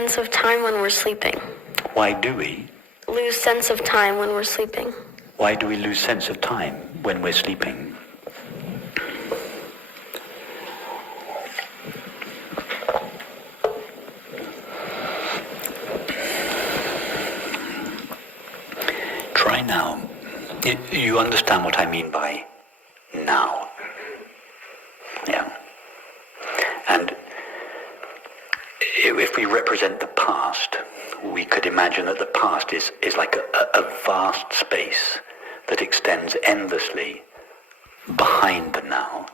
sense of time when we're sleeping. Why do we? Lose sense of time when we're sleeping. Why do we lose sense of time when we're sleeping? Try now. You understand what I mean by now. Yeah. And if we represent the past, we could imagine that the past is like a vast space that extends endlessly behind the now,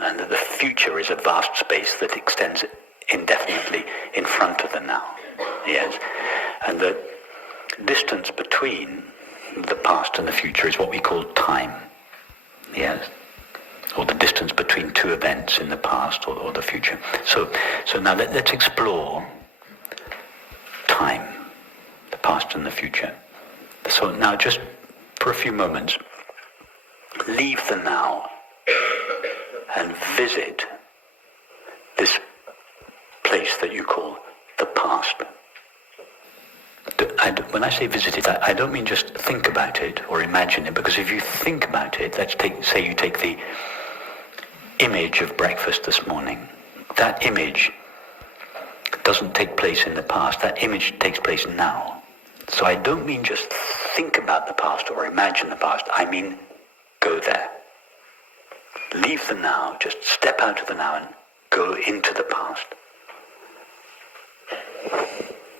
and that the future is a vast space that extends indefinitely in front of the now. Yes. And the distance between the past and the future is what we call time. Yes. Or the distance between two events in the past or the future. So now let's explore time, the past and the future. So now just for a few moments, leave the now and visit this place that you call the past. When I say visit it, I don't mean just think about it or imagine it, because if you think about it, say you take the image of breakfast this morning. That image doesn't take place in the past. That image takes place now. So I don't mean just think about the past or imagine the past. I mean go there. Leave the now. Just step out of the now and go into the past.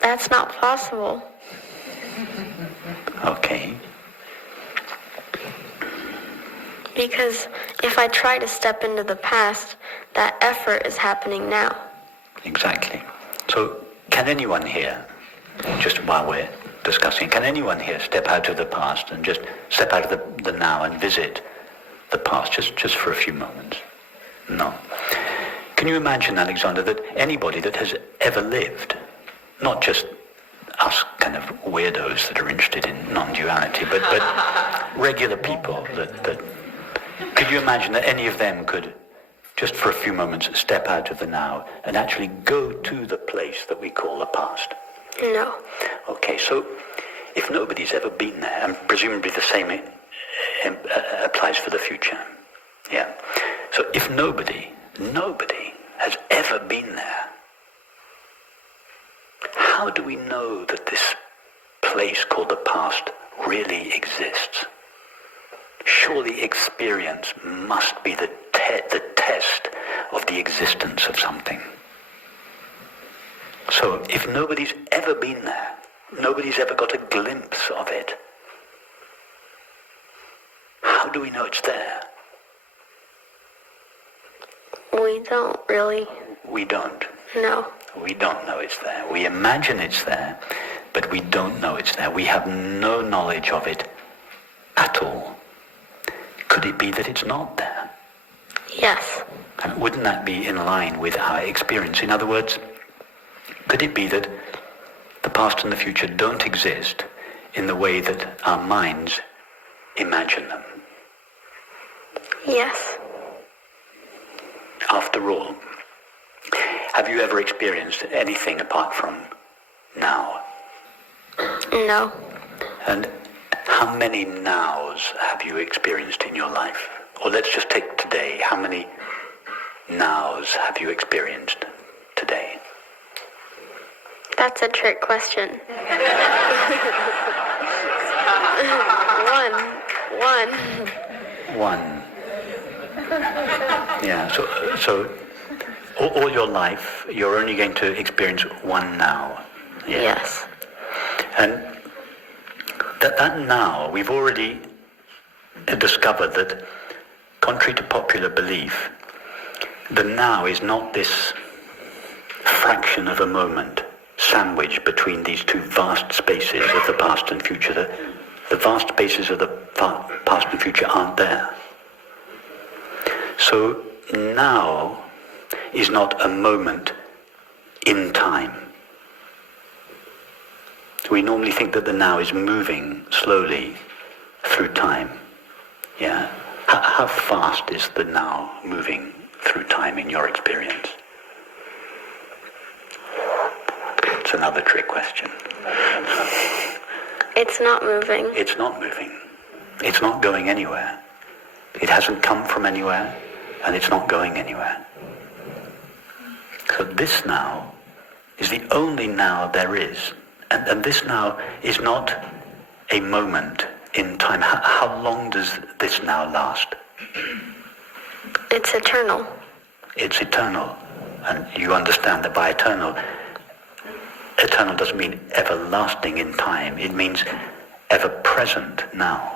That's not possible. Okay. Because if I try to step into the past, that effort is happening now. Exactly. So can anyone here, just while we're discussing, can anyone here step out of the past and just step out of the now and visit the past just for a few moments? No. Can you imagine, Alexander, that anybody that has ever lived, not just us kind of weirdos that are interested in non-duality, but regular people that could you imagine that any of them could, just for a few moments, step out of the now and actually go to the place that we call the past? No. Okay, so if nobody's ever been there, and presumably the same applies for the future. Yeah. So if nobody has ever been there, how do we know that this place called the past really exists? Surely experience must be the test of the existence of something. So if nobody's ever been there, nobody's ever got a glimpse of it, how do we know it's there? We don't really. We don't. No. We don't know it's there. We imagine it's there, but we don't know it's there. We have no knowledge of it at all. Could it be that it's not there? Yes. And wouldn't that be in line with our experience? In other words, could it be that the past and the future don't exist in the way that our minds imagine them? Yes. After all, have you ever experienced anything apart from now? No. And how many nows have you experienced in your life? Or let's just take today. How many nows have you experienced today? That's a trick question. One. Yeah, so all your life, you're only going to experience one now. Yeah. Yes. And that now, we've already discovered that, contrary to popular belief, the now is not this fraction of a moment sandwiched between these two vast spaces of the past and future. The vast spaces of the past and future aren't there. So now is not a moment in time. We normally think that the now is moving slowly through time. Yeah. How fast is the now moving through time in your experience? That's another trick question. It's not moving. It's not moving. It's not going anywhere. It hasn't come from anywhere, and it's not going anywhere. So this now is the only now there is. And this now is not a moment in time. How long does this now last? It's eternal. It's eternal. And you understand that by eternal doesn't mean everlasting in time. It means ever present now.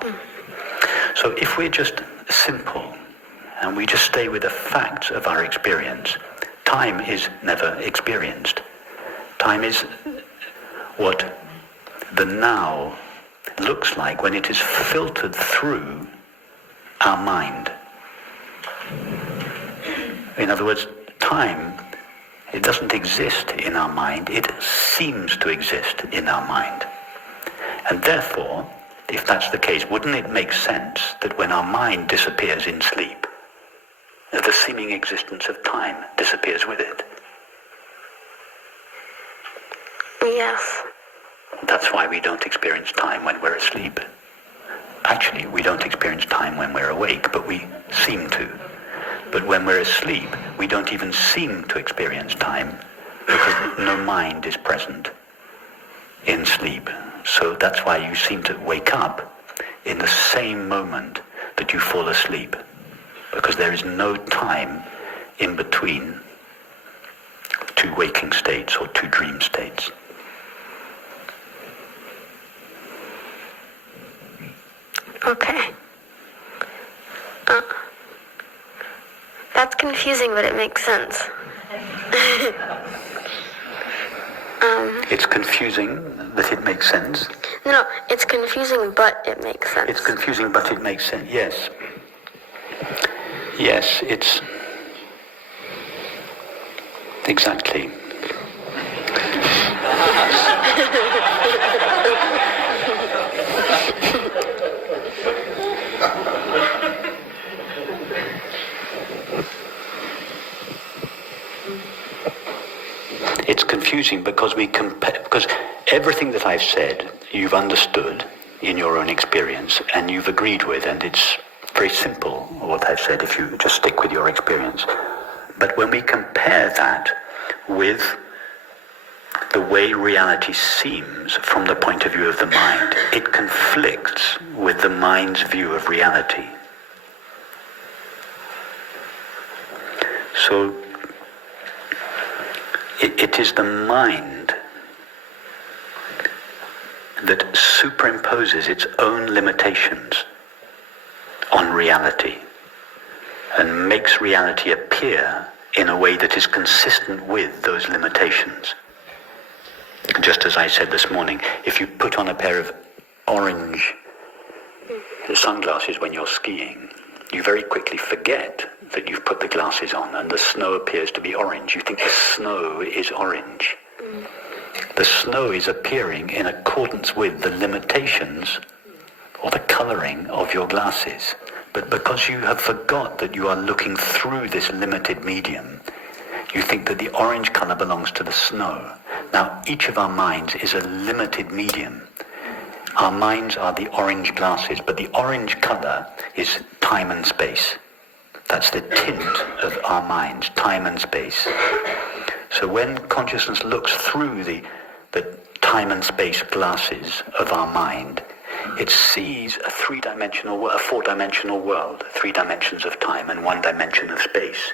So if we're just simple and we just stay with the facts of our experience, time is never experienced. Time is what the now looks like when it is filtered through our mind. In other words, time, it doesn't exist in our mind, it seems to exist in our mind. And therefore, if that's the case, wouldn't it make sense that when our mind disappears in sleep, that the seeming existence of time disappears with it? Yes. That's why we don't experience time when we're asleep. Actually, we don't experience time when we're awake, but we seem to. But when we're asleep, we don't even seem to experience time because no mind is present in sleep. So that's why you seem to wake up in the same moment that you fall asleep, because there is no time in between two waking states or two dream states. Okay. That's confusing, but it makes sense. It's confusing that it makes sense. No, it's confusing, but it makes sense. It's confusing, but it makes sense. Yes. Yes, it's exactly. It's confusing because because everything that I've said, you've understood in your own experience and you've agreed with, and it's very simple what I've said if you just stick with your experience. But when we compare that with the way reality seems from the point of view of the mind, it conflicts with the mind's view of reality. So it is the mind that superimposes its own limitations on reality and makes reality appear in a way that is consistent with those limitations. Just as I said this morning, if you put on a pair of orange sunglasses when you're skiing, you very quickly forget that you've put the glasses on and the snow appears to be orange. You think the snow is orange. The snow is appearing in accordance with the limitations or the colouring of your glasses. But because you have forgot that you are looking through this limited medium, you think that the orange colour belongs to the snow. Now, each of our minds is a limited medium. Our minds are the orange glasses, but the orange colour is time and space. That's the tint of our minds, time and space. So when consciousness looks through the time and space glasses of our mind, it sees a four-dimensional world, 3 dimensions of time and 1 dimension of space.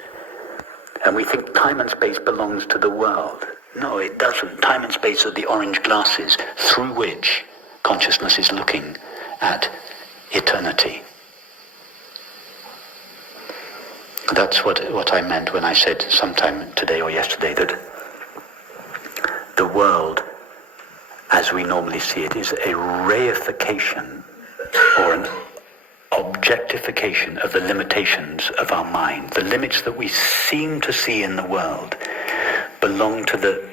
And we think time and space belongs to the world. No, it doesn't. Time and space are the orange glasses through which consciousness is looking at eternity. That's what I meant when I said sometime today or yesterday that the world, as we normally see it, is a reification or an objectification of the limitations of our mind. The limits that we seem to see in the world belong to the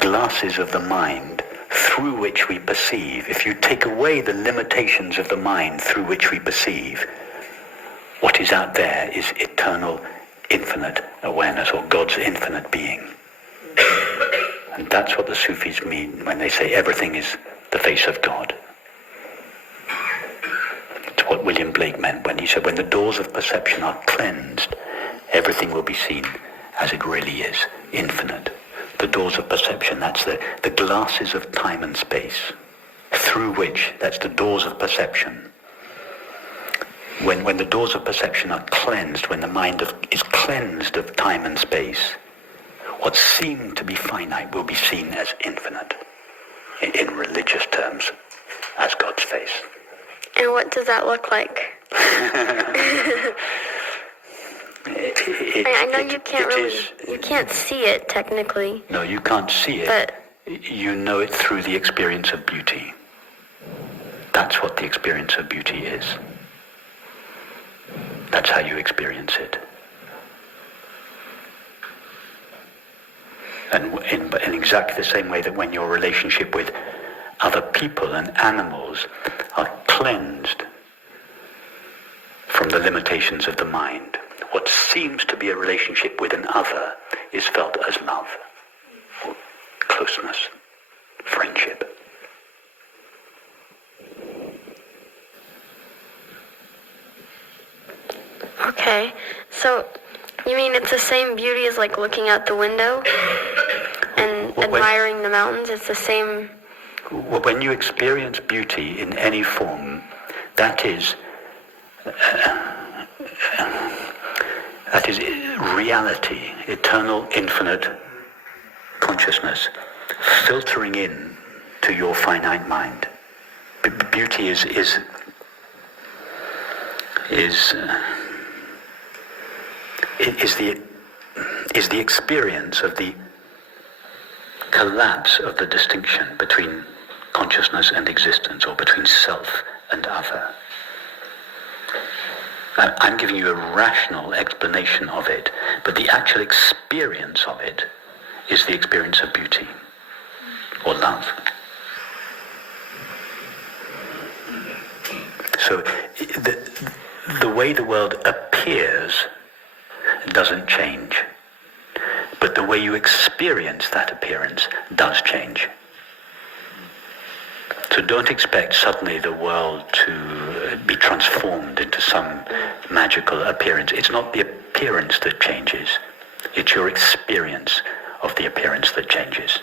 glasses of the mind through which we perceive. If you take away the limitations of the mind through which we perceive, what is out there is eternal, infinite awareness, or God's infinite being. And that's what the Sufis mean when they say everything is the face of God. It's what William Blake meant when he said, when the doors of perception are cleansed, everything will be seen as it really is, infinite. The doors of perception, that's the glasses of time and space, through which, that's the doors of perception. When the doors of perception are cleansed, when the mind is cleansed of time and space, what seemed to be finite will be seen as infinite, in religious terms, as God's face. And what does that look like? I know you can't see it technically. No, you can't see it. But you know it through the experience of beauty. That's what the experience of beauty is. That's how you experience it. And in exactly the same way that when your relationship with other people and animals are cleansed from the limitations of the mind, what seems to be a relationship with an other is felt as love, or closeness, friendship. okay, so you mean it's the same beauty as like looking out the window and admiring the mountains? It's the same. When you experience beauty in any form, that is reality, eternal, infinite consciousness filtering in to your finite mind. Beauty is the experience of the collapse of the distinction between consciousness and existence, or between self and other. I'm giving you a rational explanation of it, but the actual experience of it is the experience of beauty or love. So the way the world appears doesn't change, but the way you experience that appearance does change. So don't expect suddenly the world to be transformed into some magical appearance. It's not the appearance that changes. It's your experience of the appearance that changes.